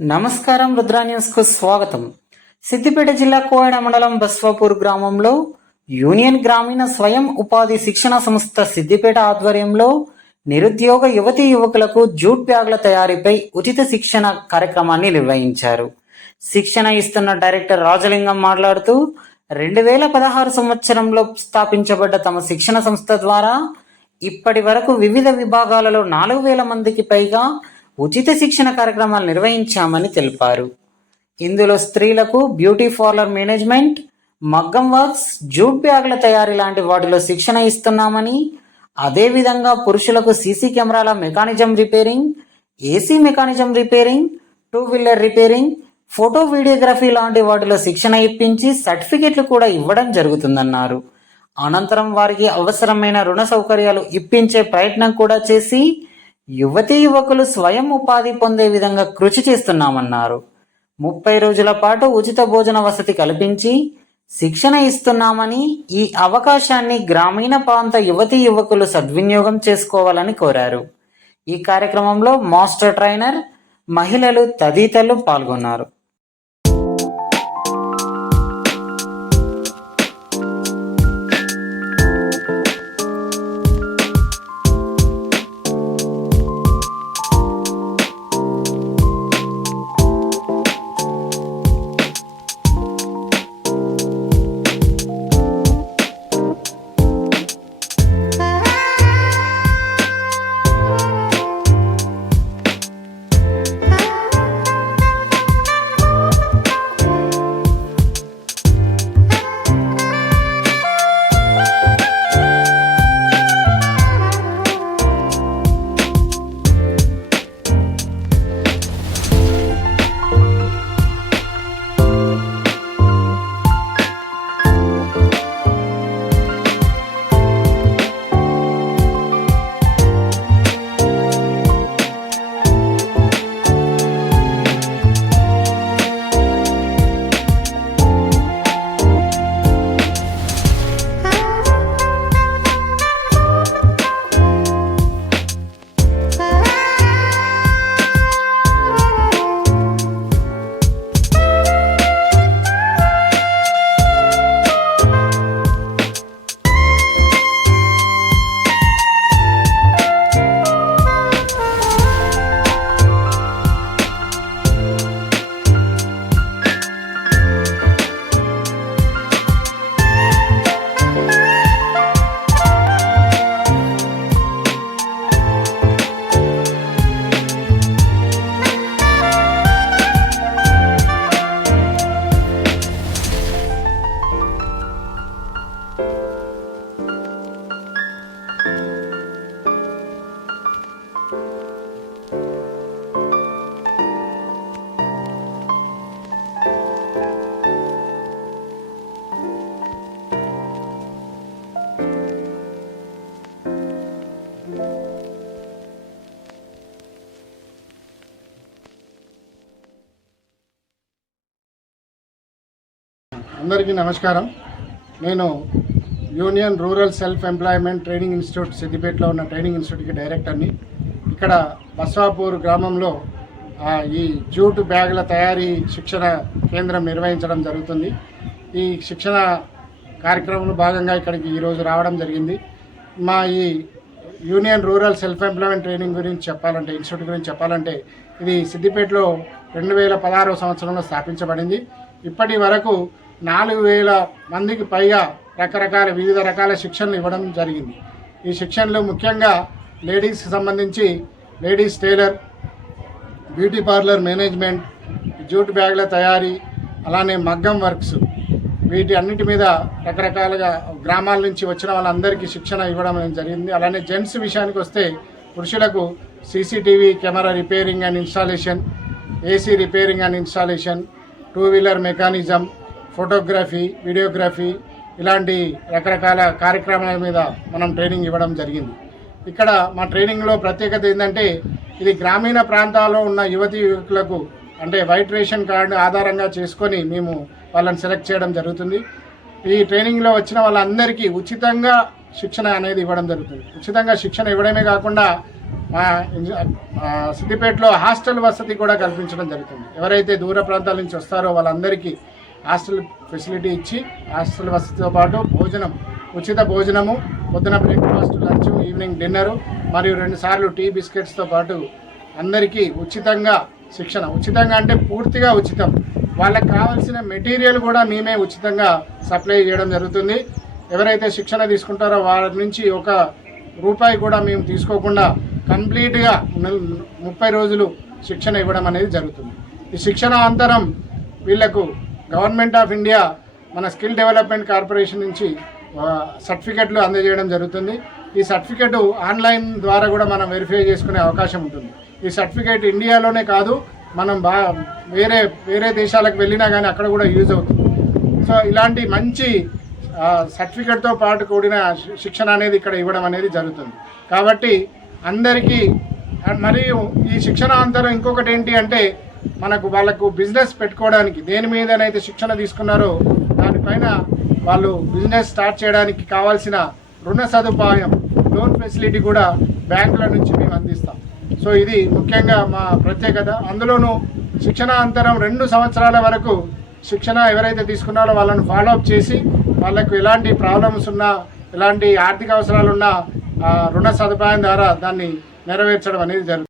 నమస్కారం, రుద్రా న్యూస్కు స్వాగతం. సిద్దిపేట జిల్లా కోయడ మండలం బస్వాపూర్ గ్రామంలో యూనియన్ గ్రామీణ స్వయం ఉపాధి శిక్షణ సంస్థ సిద్దిపేట ఆధ్వర్యంలో నిరుద్యోగ యువతీ యువకులకు జూట్ బ్యాగుల తయారీపై ఉచిత శిక్షణ కార్యక్రమాన్ని నిర్వహించారు. శిక్షణ ఇస్తున్న డైరెక్టర్ రాజలింగం మాట్లాడుతూ 2016 సంవత్సరంలో స్థాపించబడ్డ తమ శిక్షణ సంస్థ ద్వారా ఇప్పటి వరకు వివిధ విభాగాలలో 4000 మందికి పైగా ఉచిత శిక్షణ కార్యక్రమాలు నిర్వహించామని తెలిపారు. ఇందులో స్త్రీలకు బ్యూటీ పార్లర్ మేనేజ్మెంట్, మగ్గం వర్క్స్, జూట్ బ్యాగుల తయారీ లాంటి వాటిలో శిక్షణ ఇస్తున్నామని, అదేవిధంగా పురుషులకు సీసీ కెమెరాల mechanism repairing, AC mechanism repairing, 2 wheeler repairing, photo videography లాంటి వాటిలో శిక్షణ ఇప్పించి సర్టిఫికెట్లు కూడా ఇవ్వడం జరుగుతుందన్నారు. అనంతరం వారికి అవసరమైన రుణ సౌకర్యాలు ఇప్పించే ప్రయత్నం కూడా చేసి యువతీ యువకులు స్వయం ఉపాధి పొందే విధంగా కృషి చేస్తున్నామన్నారు. 30 రోజుల పాటు ఉచిత భోజన వసతి కల్పించి శిక్షణ ఇస్తున్నామని, ఈ అవకాశాన్ని గ్రామీణ ప్రాంత యువతీ యువకులు సద్వినియోగం చేసుకోవాలని కోరారు. ఈ కార్యక్రమంలో మాస్టర్ ట్రైనర్, మహిళలు తదితరులు పాల్గొన్నారు. అందరికీ నమస్కారం. నేను union rural self employment training institute సిద్దిపేటలో ఉన్న ట్రైనింగ్ ఇన్స్టిట్యూట్కి డైరెక్టర్ని. ఇక్కడ బస్వాపూర్ గ్రామంలో ఈ జూట్ బ్యాగుల తయారీ శిక్షణ కేంద్రం నిర్వహించడం జరుగుతుంది. ఈ శిక్షణ కార్యక్రమంలో భాగంగా ఇక్కడికి ఈరోజు రావడం జరిగింది. మా ఈ union rural self employment training గురించి చెప్పాలంటే, ఇన్స్టిట్యూట్ గురించి చెప్పాలంటే, ఇది సిద్దిపేటలో 2016 సంవత్సరంలో స్థాపించబడింది. ఇప్పటి వరకు 4000 మందికి పైగా వివిధ రకాల శిక్షణలు ఇవ్వడం జరిగింది. ఈ శిక్షణలు ముఖ్యంగా లేడీస్కి సంబంధించి ladies tailor, beauty parlour management, jute బ్యాగుల తయారీ, అలానే మగ్గం వర్క్స్, వీటి అన్నిటి మీద రకరకాలుగా గ్రామాల నుంచి వచ్చిన వాళ్ళందరికీ శిక్షణ ఇవ్వడం జరిగింది. అలానే జెంట్స్ విషయానికి వస్తే పురుషులకు CCTV camera repairing and installation, AC repairing and installation, 2 wheeler mechanism, photography, videography, ఇలాంటి రకరకాల కార్యక్రమాల మీద మనం ట్రైనింగ్ ఇవ్వడం జరిగింది. ఇక్కడ మా ట్రైనింగ్లో ప్రత్యేకత ఏంటంటే, ఇది గ్రామీణ ప్రాంతాల్లో ఉన్న యువతీ యువకులకు అంటే వైట్ రేషన్ కార్డు ఆధారంగా చేసుకొని మేము వాళ్ళని సెలెక్ట్ చేయడం జరుగుతుంది. ఈ ట్రైనింగ్లో వచ్చిన వాళ్ళందరికీ ఉచితంగా శిక్షణ అనేది ఇవ్వడం జరుగుతుంది. ఉచితంగా శిక్షణ ఇవ్వడమే కాకుండా మా సిద్దిపేటలో హాస్టల్ వసతి కూడా కల్పించడం జరుగుతుంది. ఎవరైతే దూర ప్రాంతాల నుంచి వస్తారో వాళ్ళందరికీ హాస్టల్ ఫెసిలిటీ ఇచ్చి హాస్టల్ వసతితో పాటు భోజనం, ఉచిత భోజనము, పొద్దున బ్రేక్ఫాస్ట్, లంచ్, ఈవినింగ్ డిన్నరు మరియు 2 సార్లు టీ బిస్కెట్స్తో పాటు అందరికీ ఉచితంగా శిక్షణ. ఉచితంగా అంటే పూర్తిగా ఉచితం. వాళ్ళకి కావాల్సిన మెటీరియల్ కూడా మేమే ఉచితంగా సప్లై చేయడం జరుగుతుంది. ఎవరైతే శిక్షణ తీసుకుంటారో వారి నుంచి ₹1 కూడా మేము తీసుకోకుండా కంప్లీట్గా 30 రోజులు శిక్షణ ఇవ్వడం అనేది జరుగుతుంది. ఈ శిక్షణ అనంతరం వీళ్లకు గవర్నమెంట్ ఆఫ్ ఇండియా మన స్కిల్ డెవలప్మెంట్ కార్పొరేషన్ నుంచి సర్టిఫికెట్లు అందజేయడం జరుగుతుంది. ఈ సర్టిఫికెట్ ఆన్లైన్ ద్వారా కూడా మనం వెరిఫై చేసుకునే అవకాశం ఉంటుంది. ఈ సర్టిఫికెట్ ఇండియాలోనే కాదు, మనం వేరే దేశాలకు వెళ్ళినా కానీ అక్కడ కూడా యూజ్ అవుతుంది. సో ఇలాంటి మంచి సర్టిఫికెట్తో పాటు కూడిన శిక్షణ అనేది ఇక్కడ ఇవ్వడం అనేది జరుగుతుంది. కాబట్టి అందరికీ, మరియు ఈ శిక్షణ అనంతరం ఇంకొకటి ఏంటి అంటే వాళ్ళకు బిజినెస్ పెట్టుకోవడానికి దేని మీదనైతే శిక్షణ తీసుకున్నారో దానిపైన వాళ్ళు బిజినెస్ స్టార్ట్ చేయడానికి కావాల్సిన రుణ సదుపాయం, లోన్ ఫెసిలిటీ కూడా బ్యాంకుల నుంచి మేము అందిస్తాం. సో ఇది ముఖ్యంగా మా ప్రత్యేకత. అందులోనూ శిక్షణ అనంతరం 2 సంవత్సరాల వరకు శిక్షణ ఎవరైతే తీసుకున్నారో వాళ్ళను ఫాలోఅప్ చేసి వాళ్ళకు ఎలాంటి ప్రాబ్లమ్స్ ఉన్నా, ఎలాంటి ఆర్థిక అవసరాలు ఉన్నా రుణ సదుపాయం ద్వారా దాన్ని నెరవేర్చడం అనేది జరుగుతుంది.